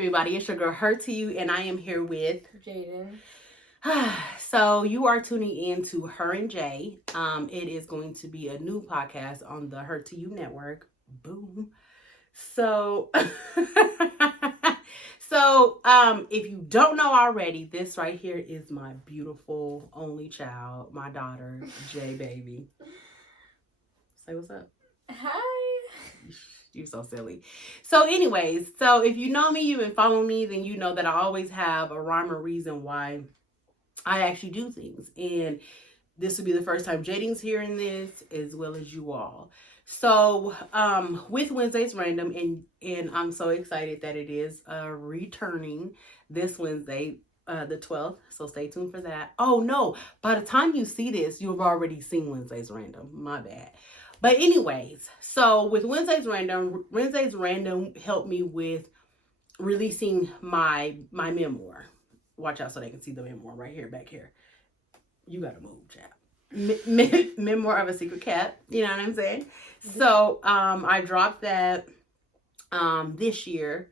everybody? It's your girl, Her to You, and I am here with Jaden. So you are tuning in to Her and Jay. It is going to be a new podcast on the Her to You network. Boom. So, if you don't know already, this right here is my beautiful only child, my daughter, Jay baby. Say what's up. Hi. You're so silly. So, anyways, so if you know me, you've been following me, then you know that I always have a rhyme or reason why I actually do things. And this will be the first time Jaden's hearing this, as well as you all. So, with Wednesday's Random, and I'm so excited that it is returning this Wednesday, the 12th. So stay tuned for that. Oh no, by the time you see this, you've already seen Wednesday's Random. My bad. But anyways, so with Wednesday's Random helped me with releasing my memoir. Watch out so they can see the memoir right here, back here. You gotta move, chap. Memoir of a Secret Cat. You know what I'm saying? So I dropped that this year.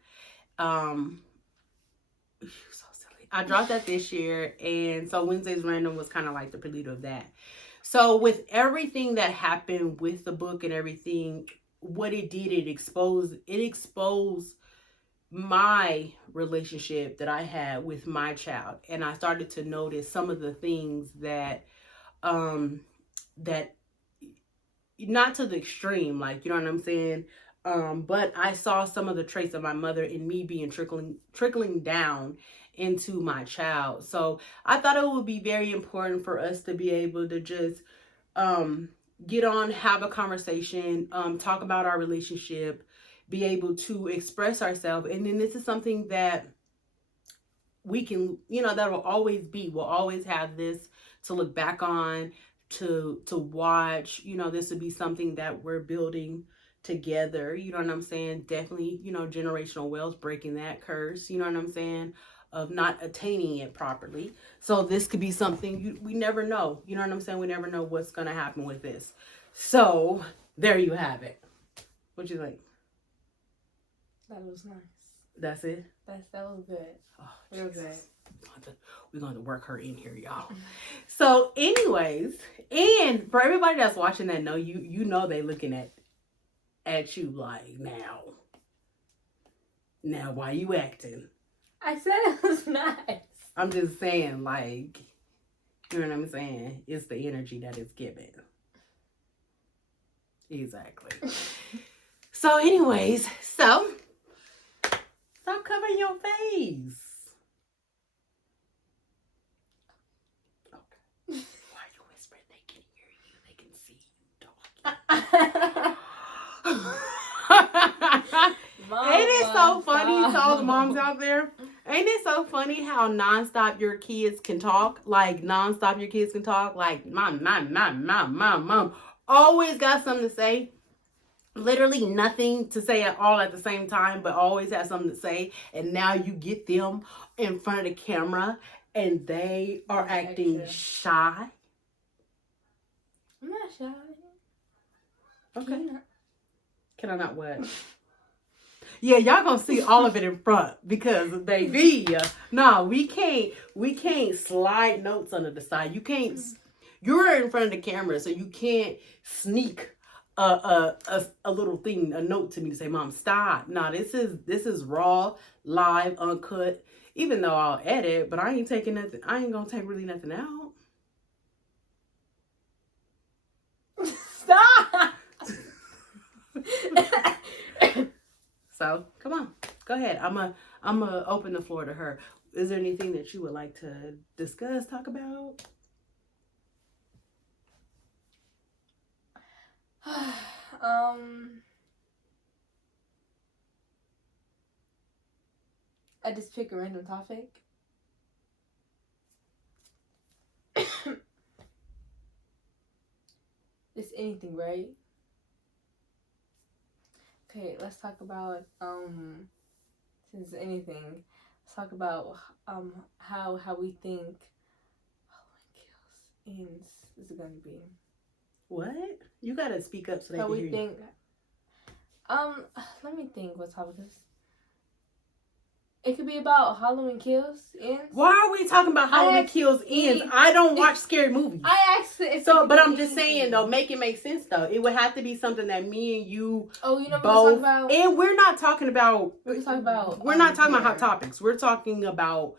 So silly. I dropped that this year, and so Wednesday's Random was kind of like the prelude of that. So with everything that happened with the book and everything, what it did, it exposed my relationship that I had with my child. And I started to notice some of the things that that not to the extreme, like, you know what I'm saying? But I saw some of the traits of my mother in me being trickling down into my child. So I thought it would be very important for us to be able to just get on, have a conversation, talk about our relationship, be able to express ourselves. And then this is something that we can, that will always be. We'll always have this to look back on, to watch. This would be something that we're building together. You know what I'm saying? Definitely, generational wealth, breaking that curse. You know what I'm saying? Of not attaining it properly. So this could be something we never know. You know what I'm saying? We never know what's going to happen with this. So there you have it. What you think? That was nice. That's it? That was good. Oh, real good. We're going to work her in here, y'all. So anyways, and for everybody that's watching that know, you know they looking at you like, now why you acting? I said it was nice. I'm just saying, like, you know what I'm saying? It's the energy that it's given. Exactly. So anyways, stop covering your face. Okay. Why you whispering? They can hear you. They can see you talking. Ain't it so funny to all the moms out there? Ain't it so funny how nonstop your kids can talk? Like, nonstop your kids can talk. Like, mom. Always got something to say. Literally nothing to say at all at the same time, but always have something to say. And now you get them in front of the camera and they are acting shy. I'm not shy. Okay. Can I not what? Yeah, y'all gonna see all of it in front because, baby, no, we can't slide notes under the side. You can't. You're in front of the camera, so you can't sneak a little thing, a note to me to say, "Mom, stop." No, this is raw, live, uncut. Even though I'll edit, but I ain't taking nothing. I ain't gonna take really nothing out. Stop. So come on, go ahead. I'm gonna open the floor to her. Is there anything that you would like to discuss, talk about? I just pick a random topic. It's anything, right? Okay, let's talk about since anything, let's talk about how we think Halloween Kills is gonna be. What? You gotta speak up so they how can we hear think. you. Let me think what topic is. It could be about Halloween Kills ends. Why are we talking about Halloween Kills ends? I don't watch scary movies. I asked it. But I'm just saying though, make it make sense though. It would have to be something that me and you. Oh, you know both. What about? And we're not talking about. We're talking about. We're not talking about hot topics. We're talking about.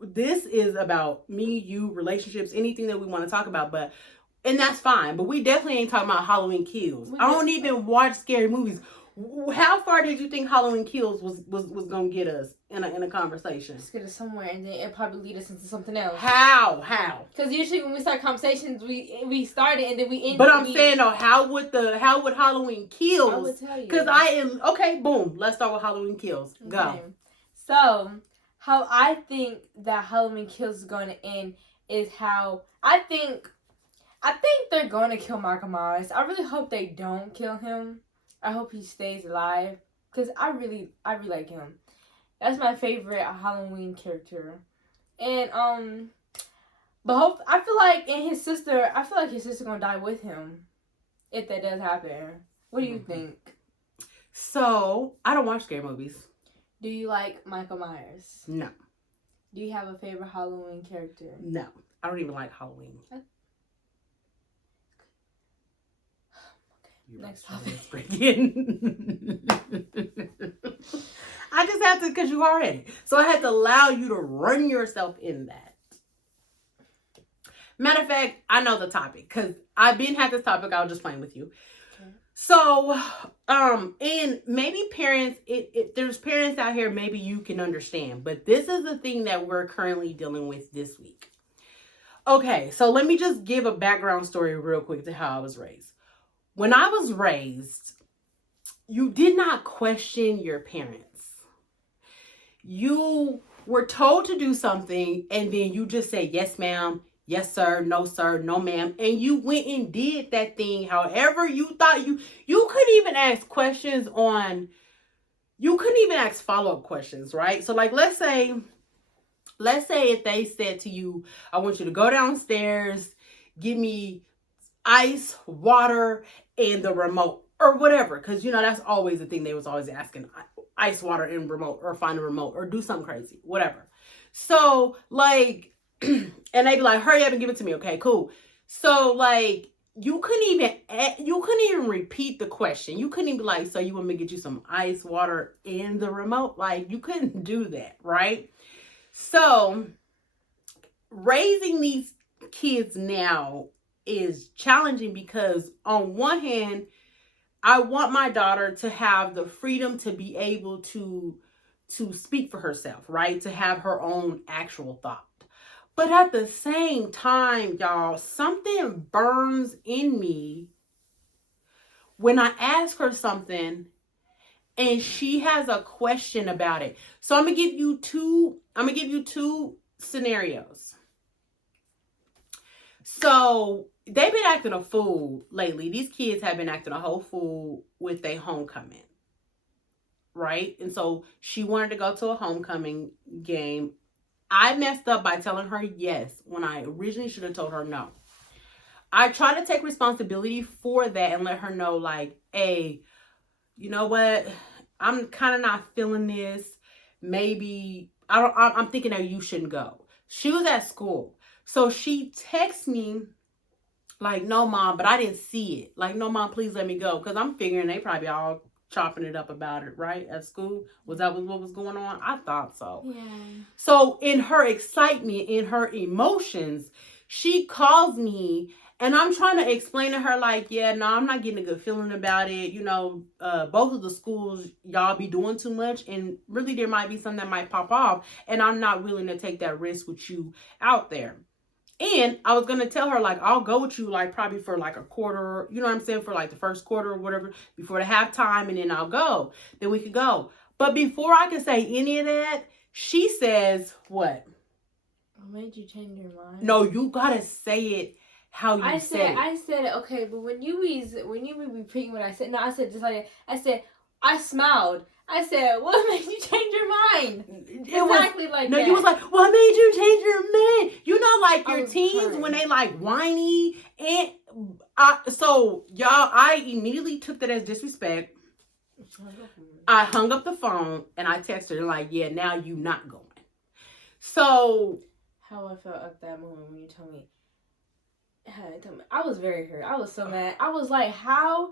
This is about me, you, relationships, anything that we want to talk about. But and that's fine. But we definitely ain't talking about Halloween Kills. I don't even watch scary movies. How far did you think Halloween Kills was gonna get us in a conversation? Just get us somewhere, and then it probably lead us into something else. How? Because usually when we start conversations, we start it and then we end. But I'm saying though, how would Halloween Kills? I would tell you. Because I am okay. Boom. Let's start with Halloween Kills. Go. Okay. So how I think that Halloween Kills is going to end is how I think they're going to kill Michael Myers. I really hope they don't kill him. I hope he stays alive because I really like him. That's my favorite Halloween character. And but I feel like his sister gonna die with him if that does happen. What do you think? So I don't watch scary movies. Do you like Michael Myers? No. Do you have a favorite Halloween character? No, I don't even like Halloween. Next topic. I just have to, because you already. So I had to allow you to run yourself in that. Matter of fact, I know the topic because I've been had this topic. I was just playing with you. Okay. So, and maybe parents, there's parents out here, maybe you can understand, but this is the thing that we're currently dealing with this week. Okay, so let me just give a background story real quick to how I was raised. When I was raised, you did not question your parents. You were told to do something and then you just say, yes, ma'am, yes, sir, no, ma'am. And you went and did that thing however you thought you couldn't even ask questions you couldn't even ask follow-up questions, right? So like, let's say if they said to you, I want you to go downstairs, give me ice, water, and the remote or whatever. Because, that's always the thing they was always asking. Ice, water, and remote, or find a remote, or do something crazy, whatever. So, like, and they'd be like, hurry up and give it to me. Okay, cool. So, like, you couldn't even repeat the question. You couldn't even be like, so you want me to get you some ice, water, and the remote? Like, you couldn't do that, right? So, raising these kids now is challenging because on one hand, I want my daughter to have the freedom to be able to speak for herself, right? To have her own actual thought. But at the same time, y'all, something burns in me when I ask her something and she has a question about it. So I'm gonna give you two scenarios. So they've been acting a fool lately. These kids have been acting a whole fool with their homecoming, right? And so she wanted to go to a homecoming game. I messed up by telling her yes when I originally should have told her no. I try to take responsibility for that and let her know, like, hey, you know what? I'm kind of not feeling this. Maybe I'm thinking that you shouldn't go. She was at school. So she texts me like, no, mom, but I didn't see it. Like, no, mom, please let me go. Because I'm figuring they probably all chopping it up about it, right? At school. Was that what was going on? I thought so. Yeah. So in her excitement, in her emotions, she calls me and I'm trying to explain to her like, yeah, no, I'm not getting a good feeling about it. Both of the schools, y'all be doing too much. And really there might be something that might pop off. And I'm not willing to take that risk with you out there. And I was going to tell her, like, I'll go with you, like, probably for, like, a quarter, you know what I'm saying, for, like, the first quarter or whatever, before the halftime, and then I'll go. Then we could go. But before I could say any of that, she says, what? What made you change your mind? No, you got to say it how you said it. I said it, okay, but when you be repeating what I said, no, I said just like, I smiled. I said, what made you change your mind? Exactly like that. No, you was like, what made you change your mind? Like your teens when they like whiny. And so y'all, I immediately took that as disrespect. I hung up the phone and I texted her like, yeah, now you not going. So how I felt at that moment when you told me. I was very hurt. I was so mad. I was like, how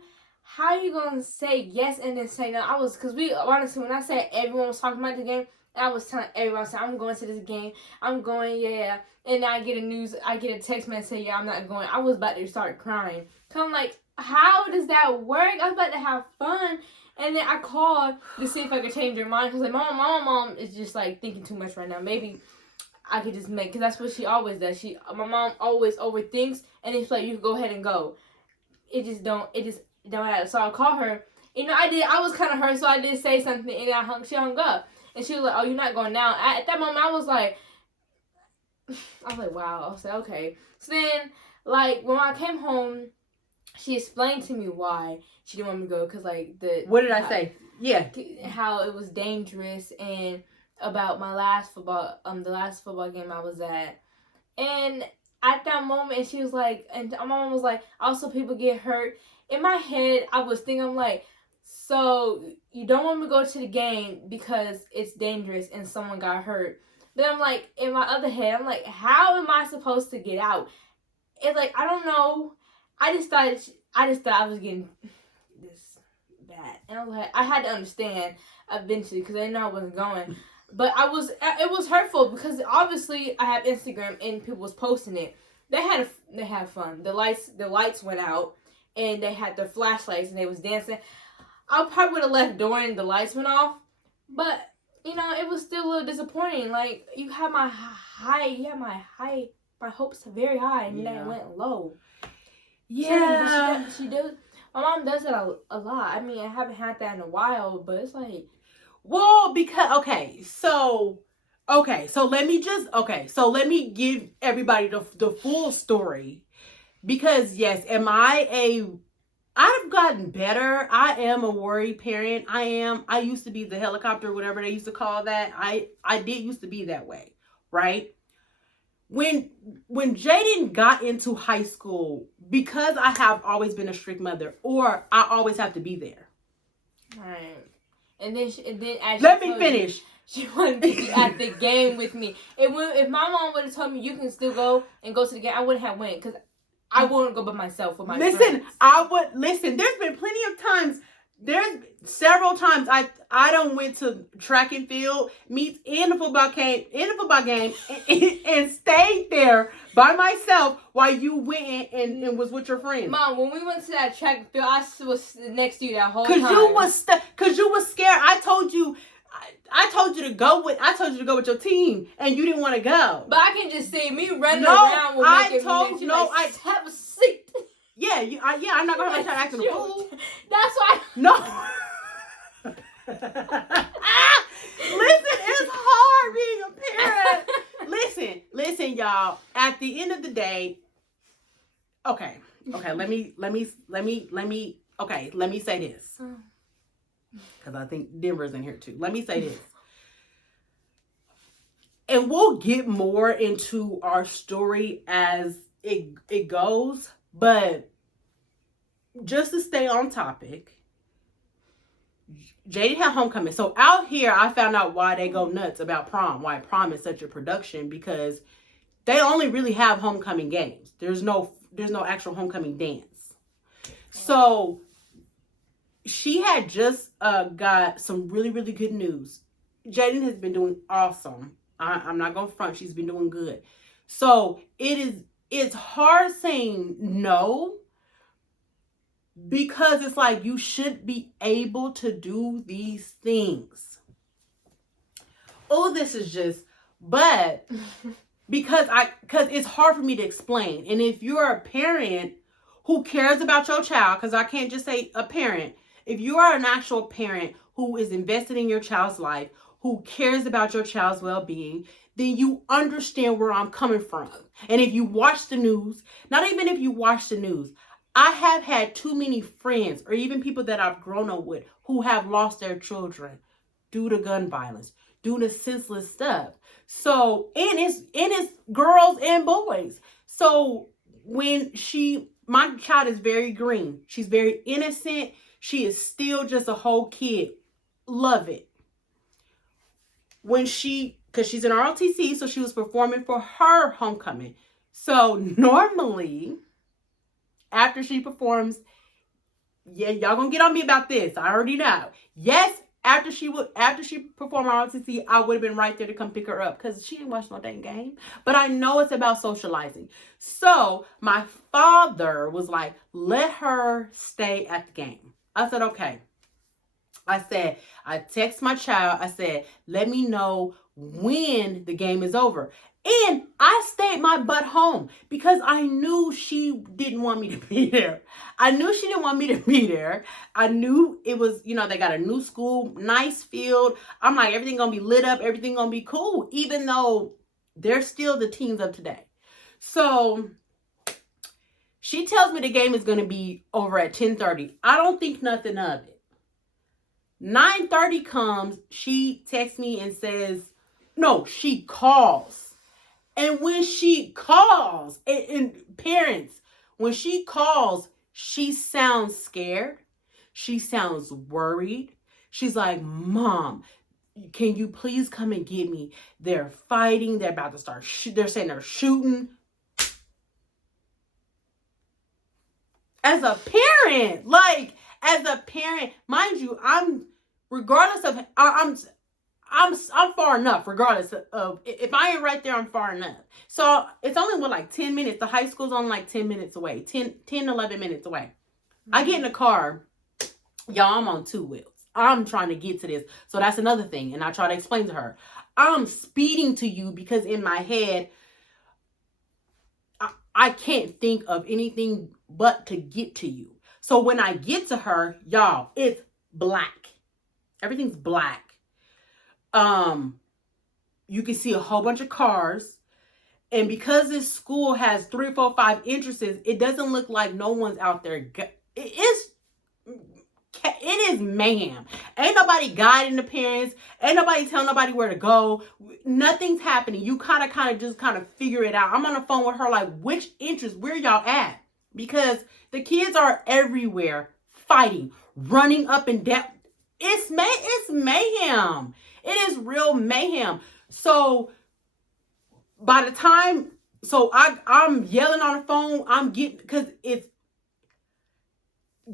you gonna say yes and then say no? Cause we honestly, when I said everyone was talking about the game, I was telling everyone, I I'm going to this game. I'm going, yeah. And I get a text message say, yeah, I'm not going. I was about to start crying. Cause I'm like, how does that work? I was about to have fun. And then I called to see if I could change her mind. Cause like, my mom is just like thinking too much right now. Maybe I could just make, because that's what she always does. My mom always overthinks, and it's like, you go ahead and go. It just don't happen. So I call her. I was kind of hurt, so I did say something, and she hung up. And she was like, oh, you're not going now. At that moment, I was like, wow. I was like, okay. So then, like, when I came home, she explained to me why she didn't want me to go, because, like, what did I say? Yeah. How it was dangerous, and about my last football game I was at. And at that moment, she was like, and my mom was like, also people get hurt. In my head, I was thinking, I'm like, so you don't want me to go to the game because it's dangerous and someone got hurt. Then I'm like, in my other head, I'm like, how am I supposed to get out? It's like, I don't know. I just thought I was getting this bad. And I was like, I had to understand eventually, because I didn't know I wasn't going. But it was hurtful, because obviously I have Instagram and people was posting it. They had fun. The lights went out, and they had their flashlights and they was dancing. I probably would have left during the lights went off, but it was still a little disappointing. Like, you had my hopes very high, and then it went low. Yeah, she does. My mom does it a lot. I mean, I haven't had that in a while, but it's like. Well, because so let me give everybody the full story, because yes, I've gotten better. I am a worried parent. I used to be the helicopter, whatever they used to call that. I did used to be that way, right? When Jaden got into high school, because I have always been a strict mother, or I always have to be there. Right. And then let me finish. She wanted to be at the game with me. If my mom would have told me you can still go to the game, I wouldn't have went, because I wouldn't go by myself with my friends. There's been plenty of times. There's several times I don't went to track and field meets in the football game and stayed there by myself while you went and was with your friends. Mom, when we went to that track and field, I was next to you that whole time. Cause you was scared. I told you to go with your team, and you didn't want to go. But I can just see me running around with have a seat. Yeah, I'm not gonna have my child acting a fool. That's why. No. Listen, it's hard being a parent. Listen, y'all. At the end of the day, okay. Let me say this, because I think Denver's in here too. Let me say this, and we'll get more into our story as it goes. But just to stay on topic, Jaden had homecoming. So out here, I found out why they go nuts about prom. Why prom is such a production, because they only really have homecoming games. There's no actual homecoming dance. So she had just got some really, really good news. Jaden has been doing awesome. I'm not gonna front. She's been doing good. So it's hard saying no, because it's like, you should be able to do these things. Oh, this is just, but because it's hard for me to explain. And if you're a parent who cares about your child, because I can't just say a parent, if you are an actual parent who is invested in your child's life, who cares about your child's well-being, then you understand where I'm coming from. And if you watch the news, not even if you watch the news, I have had too many friends, or even people that I've grown up with, who have lost their children due to gun violence, due to senseless stuff. So, and it's girls and boys. So when my child is very green, she's very innocent. She is still just a whole kid. Love it. Because she's in ROTC, so she was performing for her homecoming. So normally, after she performs, yeah, y'all gonna get on me about this. I already know. Yes, after she performed ROTC, I would have been right there to come pick her up because she didn't watch no dang game. But I know it's about socializing. So my father was like, let her stay at the game. I said, okay. I text my child. I said, let me know when the game is over. And I stayed my butt home because I knew she didn't want me to be there. I knew she didn't want me to be there. I knew it was, they got a new school, nice field. I'm like, everything gonna be lit up, everything gonna be cool, even though they're still the teens of today. So she tells me the game is gonna be over at 10:30. I don't think nothing of it. 9:30 comes, she texts me and says, no, she calls. And when she calls, and parents, when she calls, she sounds scared. She sounds worried. She's like, Mom, can you please come and get me? They're fighting. They're about to start. They're saying they're shooting. As a parent, mind you, I'm far enough, regardless of if I ain't right there, I'm far enough. So it's only like 10 minutes. The high school's only like 10 minutes away, 10, 11 minutes away. Mm-hmm. I get in the car, y'all, I'm on 2 wheels. I'm trying to get to this. So that's another thing. And I try to explain to her, I'm speeding to you because in my head, I can't think of anything but to get to you. So when I get to her, y'all, it's black. Everything's black. You can see a whole bunch of cars. And because this school has 3, 4, 5 entrances, it doesn't look like no one's out there. It is mayhem. Ain't nobody guiding the parents. Ain't nobody telling nobody where to go. Nothing's happening. You kind of figure it out. I'm on the phone with her like, which entrance? Where y'all at? Because the kids are everywhere fighting, running up and down. It's mayhem. It is real mayhem. So by the time, I'm yelling on the phone, because it's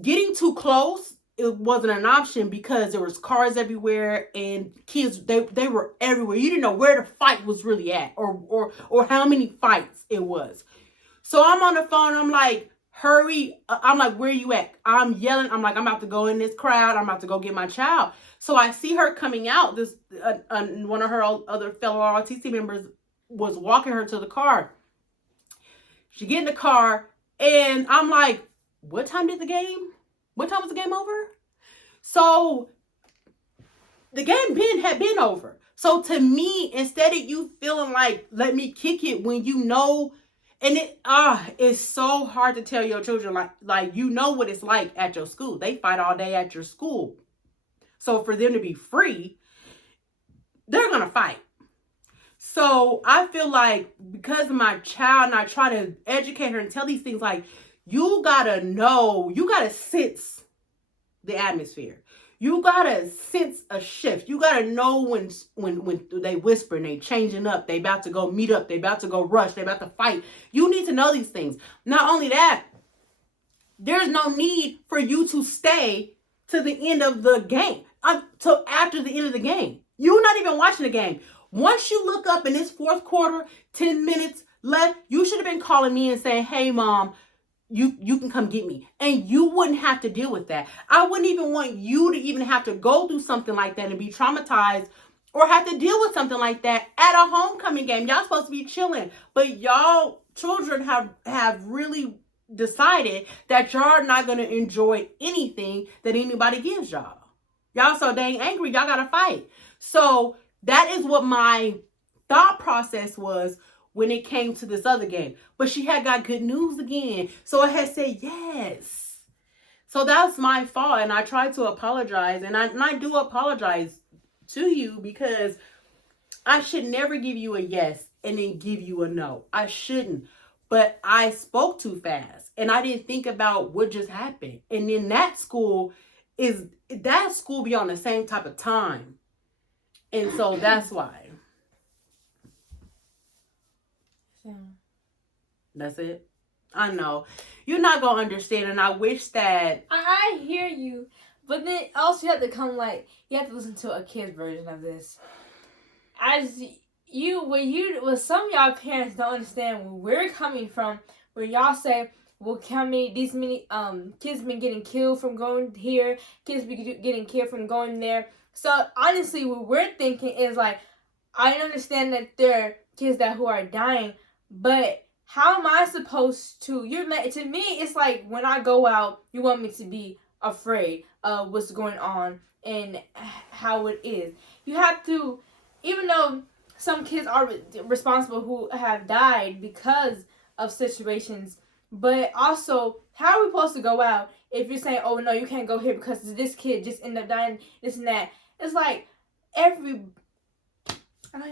getting too close. It wasn't an option because there was cars everywhere and kids, they were everywhere. You didn't know where the fight was really at or how many fights it was. So I'm on the phone. I'm like, hurry. I'm like, where you at? I'm yelling. I'm like, I'm about to go in this crowd. I'm about to go get my child. So I see her coming out. One of her other fellow ROTC members was walking her to the car. She get in the car and I'm like, what time was the game over? So the game had been over. So to me, instead of you feeling like, let me kick it when you know, and it's so hard to tell your children, like what it's like at your school. They fight all day at your school. So for them to be free, they're going to fight. So I feel like because of my child, and I try to educate her and tell these things, like, you got to sense the atmosphere. You got to sense a shift. You got to know when they whisper and they changing up, they about to go meet up, they about to go rush, they about to fight. You need to know these things. Not only that, there's no need for you to stay to the end of the game, till after the end of the game. You're not even watching the game. Once you look up in this fourth quarter, 10 minutes left, you should have been calling me and saying, hey, Mom, you can come get me. And you wouldn't have to deal with that. I wouldn't even want you to even have to go through something like that and be traumatized or have to deal with something like that at a homecoming game. Y'all supposed to be chilling. But y'all children have really decided that y'all are not going to enjoy anything that anybody gives y'all. Y'all so dang angry, y'all got to fight. So that is what my thought process was when it came to this other game. But she had got good news again. So I had said yes. So that's my fault. And I tried to apologize. And I do apologize to you because I should never give you a yes and then give you a no. I shouldn't. But I spoke too fast. And I didn't think about what just happened. And in that school, is that school be on the same type of time. And so that's why. Yeah. That's it. I know. You're not going to understand. And I wish that. I hear you. But then also you have to you have to listen to a kid's version of this. As when some of y'all parents don't understand where we're coming from, where y'all say, well, these many kids been getting killed from going here, kids be getting killed from going there. So honestly, what we're thinking is like, I understand that there are kids who are dying, but how am I supposed to? To me, it's like when I go out, you want me to be afraid of what's going on and how it is. You have to, even though some kids are responsible who have died because of situations, but also, how are we supposed to go out if you're saying, oh no, you can't go here because this kid just ended up dying, this and that? It's like I don't even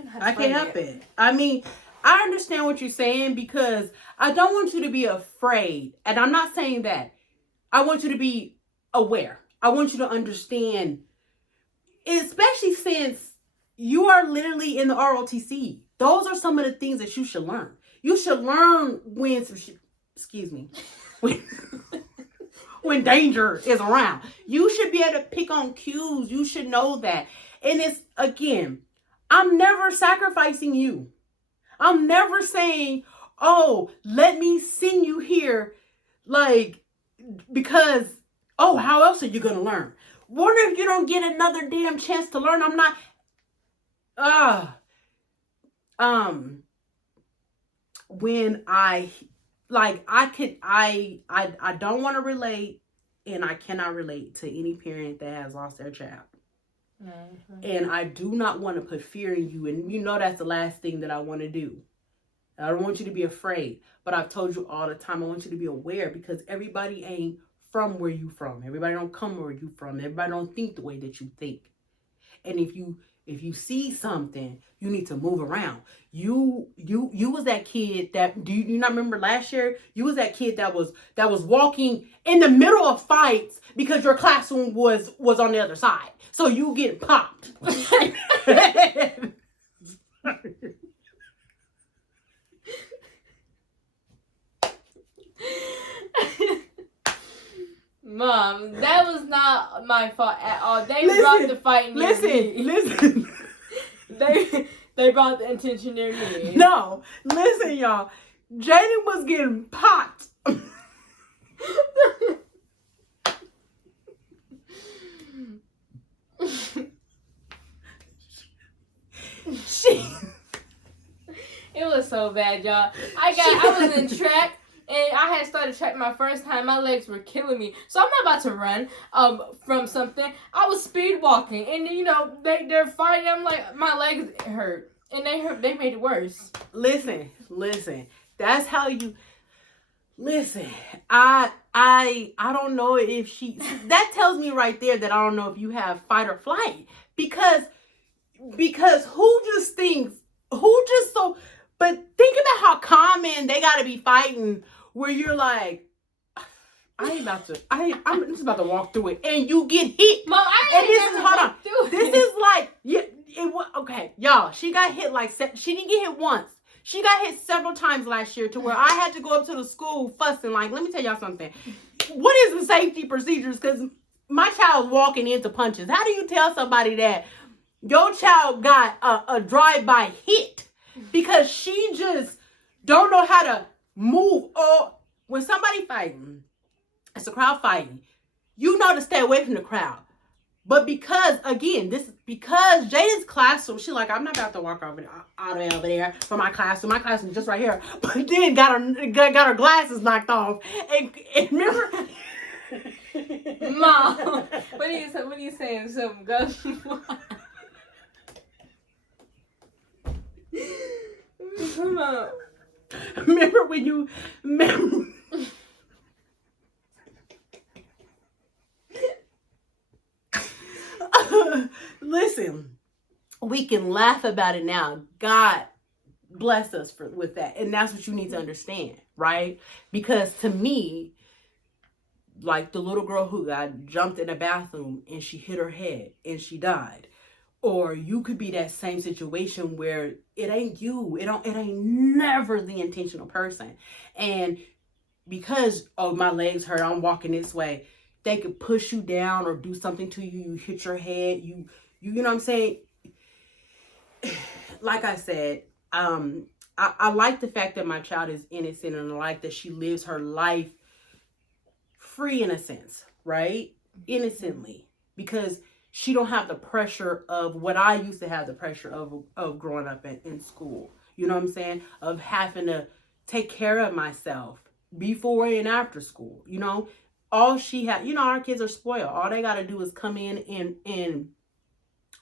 know how to I can't help it. I mean, I understand what you're saying because I don't want you to be afraid. And I'm not saying that. I want you to be aware. I want you to understand, especially since you are literally in the ROTC. Those are some of the things that you should learn. You should learn when when danger is around. You should be able to pick on cues. You should know that. And it's, again, I'm never sacrificing you. I'm never saying, oh, let me send you here, like, because, oh, how else are you going to learn? What if you don't get another damn chance to learn? I'm not, when I don't want to relate, and I cannot relate to any parent that has lost their child. Mm-hmm. And I do not want to put fear in you. And you know that's the last thing that I want to do. I don't want you to be afraid. But I've told you all the time, I want you to be aware because everybody ain't from where you from. Everybody don't come where you from. Everybody don't think the way that you think. And if you see something, you need to move around. You was that kid that, do you not remember last year? You was that kid that was walking in the middle of fights because your classroom was on the other side. So you get popped. Mom, that was not my fault at all. They brought the fight near me. Listen. They brought the intention near me. No, listen, y'all. Jaden was getting popped. It was so bad, y'all. I was in track. And I had started track my first time. My legs were killing me. So I'm not about to run from something. I was speed walking. And, they're fighting. I'm like, my legs hurt. And they made it worse. Listen. That's how you... Listen. I don't know if she... That tells me right there that I don't know if you have fight or flight. Because who just thinks... But think about how common they got to be fighting where you're like, I'm just about to walk through it. And you get hit. Mom, hold on. This is like, okay, y'all, she got hit she didn't get hit once. She got hit several times last year to where I had to go up to the school fussing. Like, let me tell y'all something. What is the safety procedures? Because my child's walking into punches. How do you tell somebody that your child got a drive-by hit? Because she just don't know how to move. Or when somebody fighting, it's a crowd fighting, you know to stay away from the crowd. But because Jada's classroom, she's like, I'm not about to walk over there from my classroom. My classroom is just right here. But then got her glasses knocked off. And remember... Mom, what are you saying? Something go. Come on. Remember when you... Listen, we can laugh about it now. God bless us with that. And that's what you need to understand, right? Because to me, like the little girl who got jumped in a bathroom and she hit her head and she died. Or you could be that same situation where it ain't you. It ain't never the intentional person. And because, oh, my legs hurt, I'm walking this way, they could push you down or do something to you. You hit your head. You know what I'm saying? Like I said, I like the fact that my child is innocent, and I like that she lives her life free in a sense, right? Innocently, because she don't have the pressure of what I used to have the pressure of growing up in school. You know what I'm saying? Of having to take care of myself before and after school. You know, all she had, you know, our kids are spoiled. All they got to do is come in and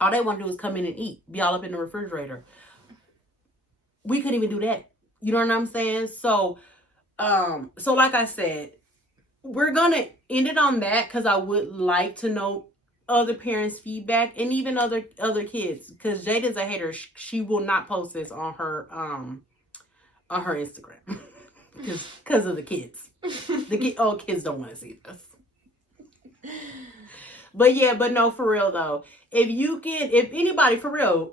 all they want to do is come in and eat, be all up in the refrigerator. We couldn't even do that. You know what I'm saying? So like I said, we're gonna end it on that because I would like to know other parents' feedback and even other kids, because Jada's a hater. She will not post this on her Instagram because of the kids. Kids don't want to see this. But no, for real though, if anybody for real,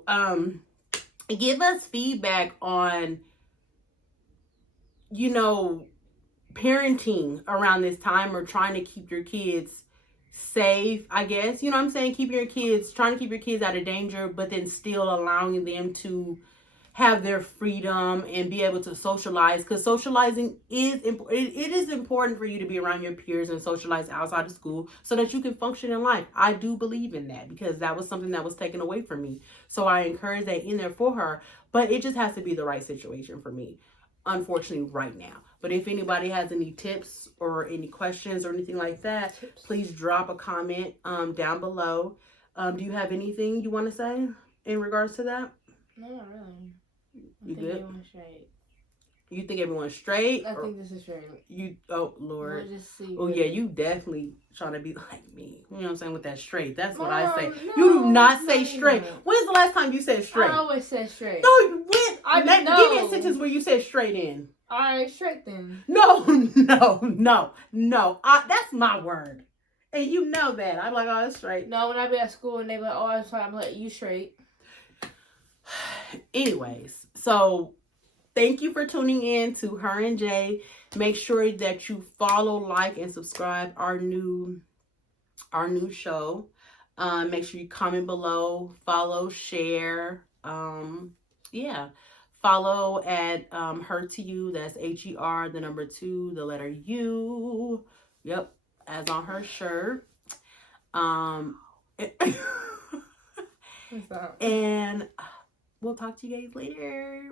give us feedback on, you know, parenting around this time, or trying to keep your kids safe, I guess. You know what I'm saying? Trying to keep your kids out of danger, but then still allowing them to have their freedom and be able to socialize, because socializing is important. It is important for you to be around your peers and socialize outside of school so that you can function in life. I do believe in that, because that was something that was taken away from me. So I encourage that in there for her, but it just has to be the right situation for me, unfortunately, right now. But if anybody has any tips or any questions or anything like that, please drop a comment down below. Do you have anything you want to say in regards to that? No, not really. You good? Everyone's straight. You think everyone's straight? I think this is straight. Oh Lord. We'll just see. Oh yeah, you definitely trying to be like me. You know what I'm saying, with that straight. That's what I say. No, you do not say straight. When's the last time you said straight? I always say straight. No, when? Give me a sentence where you said straight in. Alright, straight then. No. That's my word. And you know that. I'm like, oh, it's straight. No, when I be at school and they be like, oh, I'm sorry, I'm like, you straight. Anyways, so thank you for tuning in to Her and Jay. Make sure that you follow, like, and subscribe our new show. Make sure you comment below, follow, share. Follow at Her to You. That's HER, the number 2, the letter U. Yep, as on her shirt. And we'll talk to you guys later.